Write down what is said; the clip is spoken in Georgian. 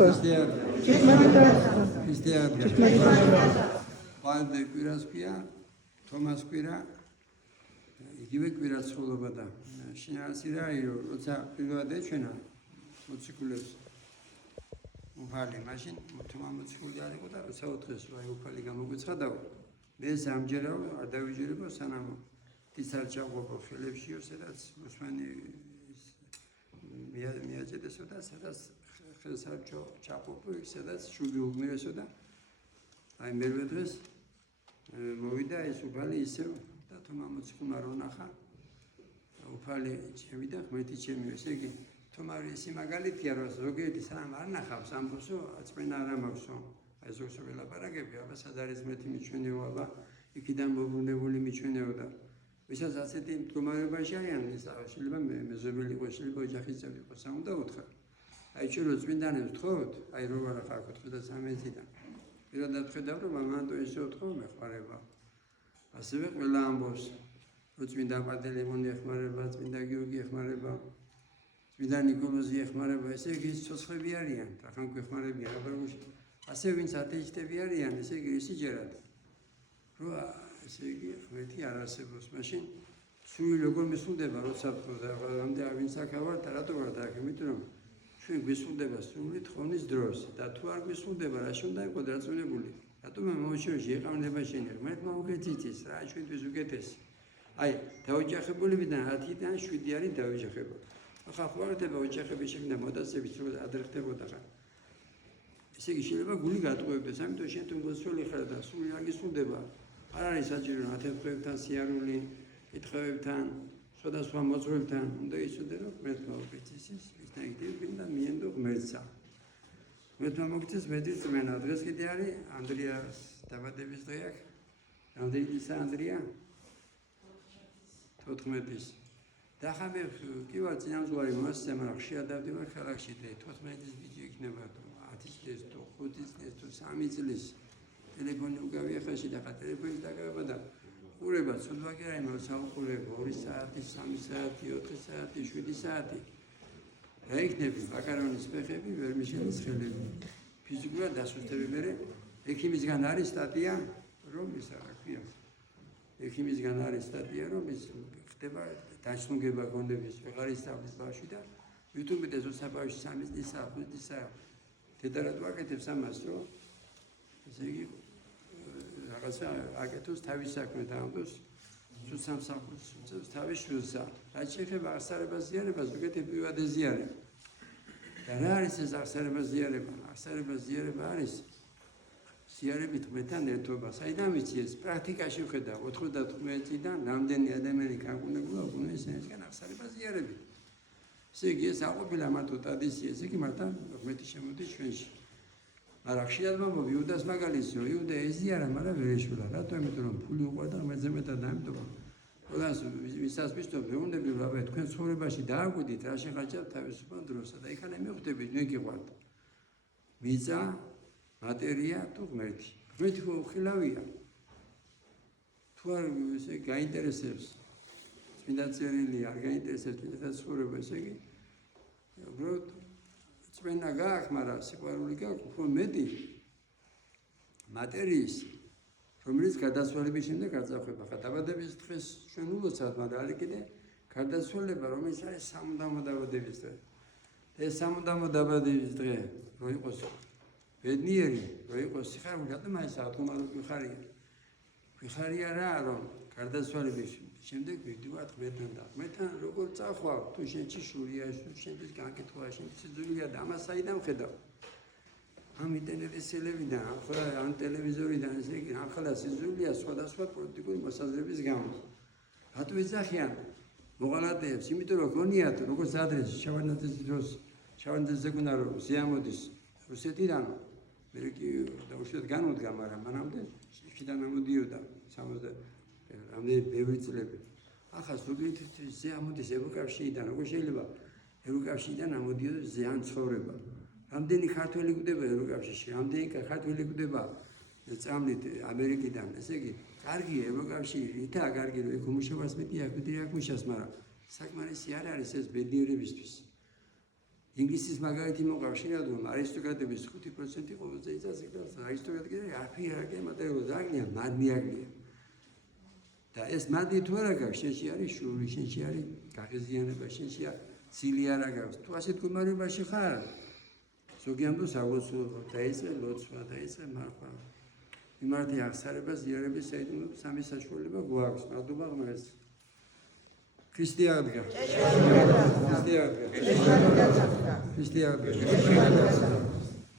თქოს. Valde კვირას ქვია, თომას კვირა, იგივე კვირა ცხოვრობა და შინაარსი რა იყო, როცა პირველად ეჩვენა მოციქულებს უფალი, მაშინ თომა მოციქული არ იყო და როცა უთხრეს, რომ აი უფალი გამოგვეცხადაო, მე სამჯერაო არ დავიჯერებო, სანამ ის არ ჩაღვაყო ხელებშიო, სადაც მოსმენი მიაჭედესო და სადაც ხელს არ ჩაღვაყო, სადაც შუბი უგმირესო და აი მერვე დღეს მოვიდა ეს უფალი ისევ და თომა მოციქულმა რო ნახა უფალი ჩემი და ღმერთი ჩემი ესე იგი თომარი ისი მაგალითია რომ ზოგიერთი სანამ არ ნახავს ამბოსო აწმენა არ ამაქვსო აი ზოგსო ველაპარაკები აბა სად არის ღმერთი მიჩვენეო აბა იქიდან მოbrunებული მიჩვენეო და ვისაც ასეთი მდგომარეობაში არიან ის შეიძლება მეზობელი იყოს შეიძლება ოჯახის წევრი იყოს ამ უნდა უთხრა აი ჩვენ რო წმინდანებს ვთხოვთ აი რო არა ხარ 93-დან პირადად ხედავ რომ მამანტო ისე უთხოვ მეხმარება ასევე ყველა ამბობს რომ წმინდა პანტელეიმონი ეხმარება წმინდა გიორგი ეხმარება წმინდა ნიკოლოზი ეხმარება ესე იგი ცოცხლები არიან ტრახან გვეხმარებიან აბარგუში ასევე ვინც ათეისტები არიან ესე იგი ისიჯერათ რომ ესე იგი ღმერთი არ არსებობს მაშინ სული როგორ მისულდება როცა ამდე ვინც აქავართ რატო ვართ აქ იმიტომ რომ ჩვენ გვისულდება სული თხოვნის დროს და თუ არ გვისულდება რა უნდა იყოს დაწუნებული რატომ მომშოში ეყავნება შენი ღმერთმა უკეთიცის რა ჩვენთვის უკეთესი აი დაოჯახებულებიდან 10-დან 7 არის დაოჯახებული ახლა ხوارდება ოჯახების შექმნა მოდაცების რო ადრე ხდებოდა ხა ესე იგი შეიძლება გული გატყუებდეს ამიტომ შენ თუ მოსული ხარ და სული არ გისულდება არ არის საჭირო ათეფრებთან სიარული კითხავებთან სხვადასხვა მოძღვრებთან უნდა იცოდე რომ ღმერთმა უკეთიცის ისნაიდები და მიენდო ღმერთსა ღმერთმა მოგწეს მეტი წმენა დღეს კიდე არის ანდრიას დაბადების დღე აქვს რამდენი ისა ანდრია 14-ის და ხა მე კი ვარ წინამძღვარი მასზე მაგრამ ხშირად დავდივარ ქალაქში და 14-ის ბიჭი იქნება 10 წლის თუ 5 წლის თუ 3 წლის ტელეფონი უკავია ხელში და ხა ტელეფონი დაგავება და ყურება ცოდვა კი არა იმას საუყურებო 2 საათი 3 საათი 4 საათი 7 საათი რა იქნება მაკარონის ფეხები ვერ მიშენის ხელები ფიზიკურად დასუსტები მე ექიმისგან არის სტატია რომ ისა რა ქვია ექიმისგან არის სტატია რომ ის ხდება დაშნუგება გონების ვეღარ ისწავლის ბავშვი და YouTube-ზე ზუსტ ბავშვი 3 წლისა 5 წლისა დედარად ვაკეთებს ამას რომ ესე იგი რაღაცა აკეთოს თავის საქმე და ამბობს სულ სამსახურს უწევს თავის შვილსა რაც შეეხება აღსარებას ზიარებას უკეთე პირვადე ზიარება და რა არის ეს აღსარებას ზიარება არის ზიარებით ღმერთთან ერთობა საიდან ვიცი ეს პრაქტიკაში ვხედავ 95-დან რამდენი ადამიანი განკურნებულა უკვე ესენისგან აღსარებას ზიარებით ესე იგი ეს არ ყოფილა მარტო ტრადიცია ესე იგი მარტო ღმერთი შემოდის ჩვენში მაგრამ ხშირად მომბობ იუდას მაგალითზე იუდა ეზიარა მაგრამ ვერ ეშულა რატო იმიტომ რომ ფული უყვარდა ღმერთზე მეტად ამიტომ ყველას ვისაც ვისწავლ მეუბნები რომ აბა თქვენ ცხოვრებაში დააგვიდით რა შეხარჯავთ თავისუფალ დროსა და იქანა მივხვდებით მე გიყვართ მიწა მატერია თუ ღმერთი ღმერთი ხილავია თუ არ ესე გაინტერესებს წმინდა წერილი არ გაინტერესებს წმინდა ცხოვრება ესე იგი უბრალოდ წმენა გააქვს მაგრამ სიყვარული გააქვს უფრო მეტი მატერიის რომელიც გადასვლების შემდეგ არ წახება ხა დაბადების დღეს ჩვენ ულოცავთ მაგრამ არის კიდე გადასვლება რომელიც არის სამუდამო დაბადების დღე და ეს სამუდამო დაბადების დღე რო იყოს ბედნიერი რო იყოს სიხარული რატომ აი საათომარო გვიხარია რა რომ გარდაცვალების შემდეგ ვიდივართ ღმერთთან და ღმერთთან როგორ წახვალ თუ შენ ჭიშურია თუ შენთვის განკითხვა შენ სიძულვია და ამას საიდან ვხედავ ამ ინტერნეტისელებიდან ახლა ამ ტელევიზორიდან ესე იგი ახლა სიძულვია სხვადასხვა პოლიტიკური მოსაზრების გამო რატო ეძახიან მოღალატეებს იმიტომ რომ გონიათ როგორც ადრეს შავანაძის დროს შავანაძეზე გუნა რომ ზიამოდის რუსეთიდან მე კი დაუშვათ განუდგა მაგრამ მანამდე იქიდან ამოდიოდა 60 რამდენი ბევრი წლები ახლა ზოგიერთი ზიამოდის ევროკავშირიდან როგორ შეიძლება ევროკავშირიდან ამოდიოდეს ზიან ცხოვრება რამდენი ქართველი გვდება ევროკავშირში რამდენი ქართველი გვდება წამლით ამერიკიდან ესე იგი კარგია ევროკავშირი ითაა კარგი რომ ეგ უმუშავას მეტი აქ მეტი აქ მუშავს მაგრამ საკმარისი არ არის ეს ბედნიერებისთვის ინგლისის მაგალითი მოკავშირად რომ არისტოკრატების 5% ყოველზე იწას იქნებს არისტოკრატი არაფერი მატერიალურად აგნია მადნი აგნია და ეს მადნი თუ არა გაქვს შენში არის შური შენში არის გაღიზიანება შენში ცილი არ აქვს თუ ასეთ მდგომარეობაში ხარ ზოგი ამბობს აუცილებლად დაიწყე ლოცვა დაიწყე მარხვა მიმართე აღსარებას იერების საიდუმლო სამი საშუალება გვაქვს მადლობა ღმერთს ქრისტიანობა ქრისტიანობა ქრისტიანობა